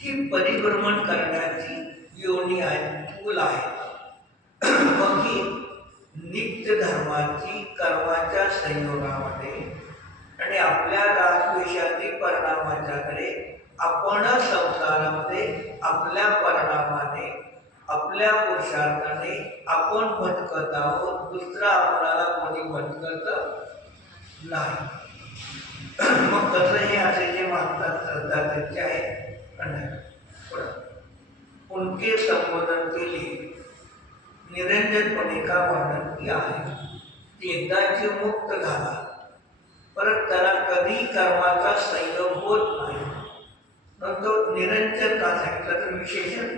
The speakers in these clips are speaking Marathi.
ही परिभ्रमण करण्याची योनी आहे, पूल आहे. मग ही नित्य धर्माची कर्माच्या संयोगामध्ये आणि आपल्या रागद्वेषादी परिणामाच्याकडे आपण संसारामध्ये आपल्या परिणामाने आपल्या पुरुषार्थाने आपण भटकत आहोत. दुसरा आपणाला कोणी भटकत नाही. मग तसं हे असे जे मागतात श्रद्धा त्यांचे आहे. उनके संबोधन केले निरंजनपणे का वर्णन की आहे. एकदाची मुक्त झाला परत त्याला कधी कर्माचा संयोग होत नाही. मग तो निरंजन का सांगितलं तर विशेषण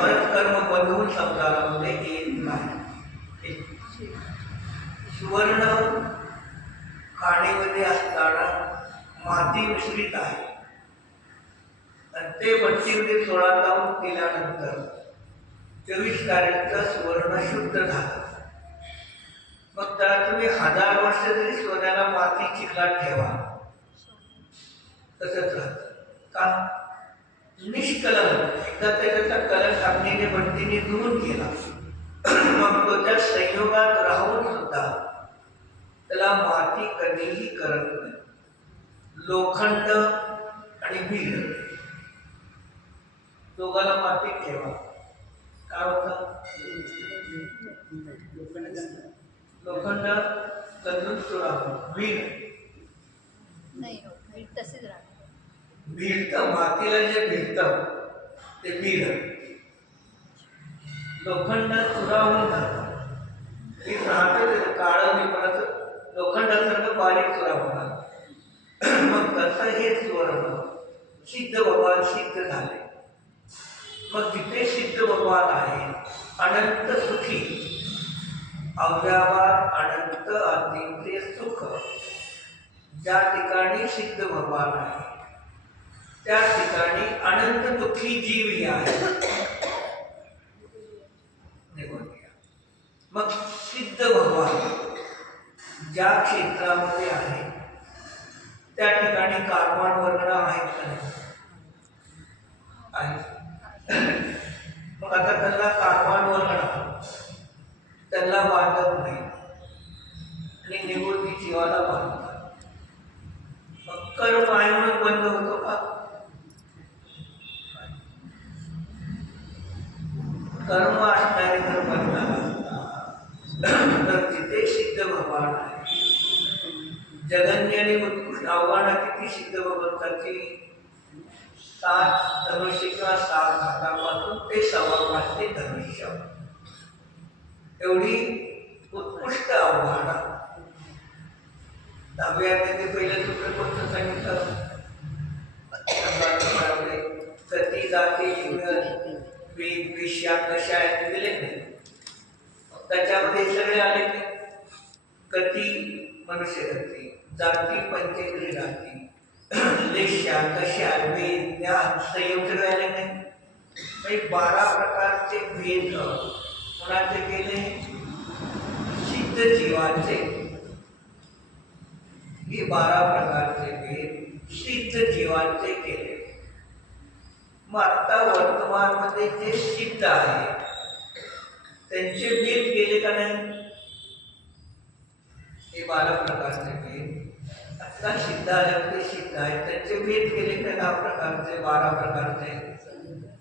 परत कर्म बंधून संसारामध्ये येत नाही. सुवर्ण खाणीमध्ये असताना माती मिश्रित आहे आणि ते भट्टीमध्ये 16 लावून केल्यानंतर 24 कॅरेटचं सुवर्ण शुद्ध झालं. मग त्याला तुम्ही 1000 वर्ष जरी सोन्याला माती चिखलात ठेवा तसंच राहतं. का? निष्कलंक. एकदा त्याचा कलंक अग्नीने भट्टीने दूर केला मग तो त्या संयोगात राहून सुद्धा त्याला माती कधीही करत नाही. लोखंड आणि बीड दोघांना मातीत ठेवा काय होतं? लोखंड कधून चुरा बीड नाही बीड तसेच राहतं. भिडतं मातीला जे भिडतं ते बीड. लोखंड चुरा होऊन जातं. बीड राहतं काळं मी परत लोखंडासारखं बारीक चुरा होणार. मग तसं हे सुवर्ण सिद्ध भगवान सिद्ध झाले. मग जिथे सिद्ध भगवान आहे अनंत सुखी अव्यवहार अनंत अतींद्रिय सुख ज्या ठिकाणी सिद्ध भगवान आहे त्या ठिकाणी अनंत दुःखी जीवही आहे. मग सिद्ध भगवान ज्या क्षेत्रामध्ये आहे त्या ठिकाणी कारवाण वर्गण आहेत का नाही? आहे. मग आता त्यांना कारवाण वर्गण त्यांना बांधत नाही आणि निवृत्ती जीवाला बांधतात. मग कर्म आहे म्हणून बंद होतो का? कर्म असणारे जर बंधन तर तिथे सिद्ध भगवान आहे. जगन्य आणि उत्कृष्ट आव्हाना किती सिद्ध भगवंताची 7 धनुष्य किंवा 7 घाटापासून ते 6.5 धनुष्य एवढी उत्कृष्ट आव्हाना. 10व्या अध्यायात पहिलं सूत्र कोणतं सांगितलं? गती जाती वेग विषया कशा आहेत दिले नाही. त्याच्यामध्ये सगळे आले ते गती मनुष्य गती, जाती पंचेंद्रिय जाती, लेशा कशा वेद ज्ञान संयम सगळे आले नाही. 12 प्रकारचे भेद कोणाचे केले? सिद्ध जीवाचे. हे 12 प्रकारचे भेद सिद्ध जीवांचे केले. मग आता वर्तमानमध्ये जे सिद्ध आहे त्यांचे भेद केले का नाही? हे 12 प्रकारचे भेद आता सिद्ध आल्यामध्ये सिद्ध आहे त्यांचे भेद केले का 10 प्रकारचे 12 प्रकारचे?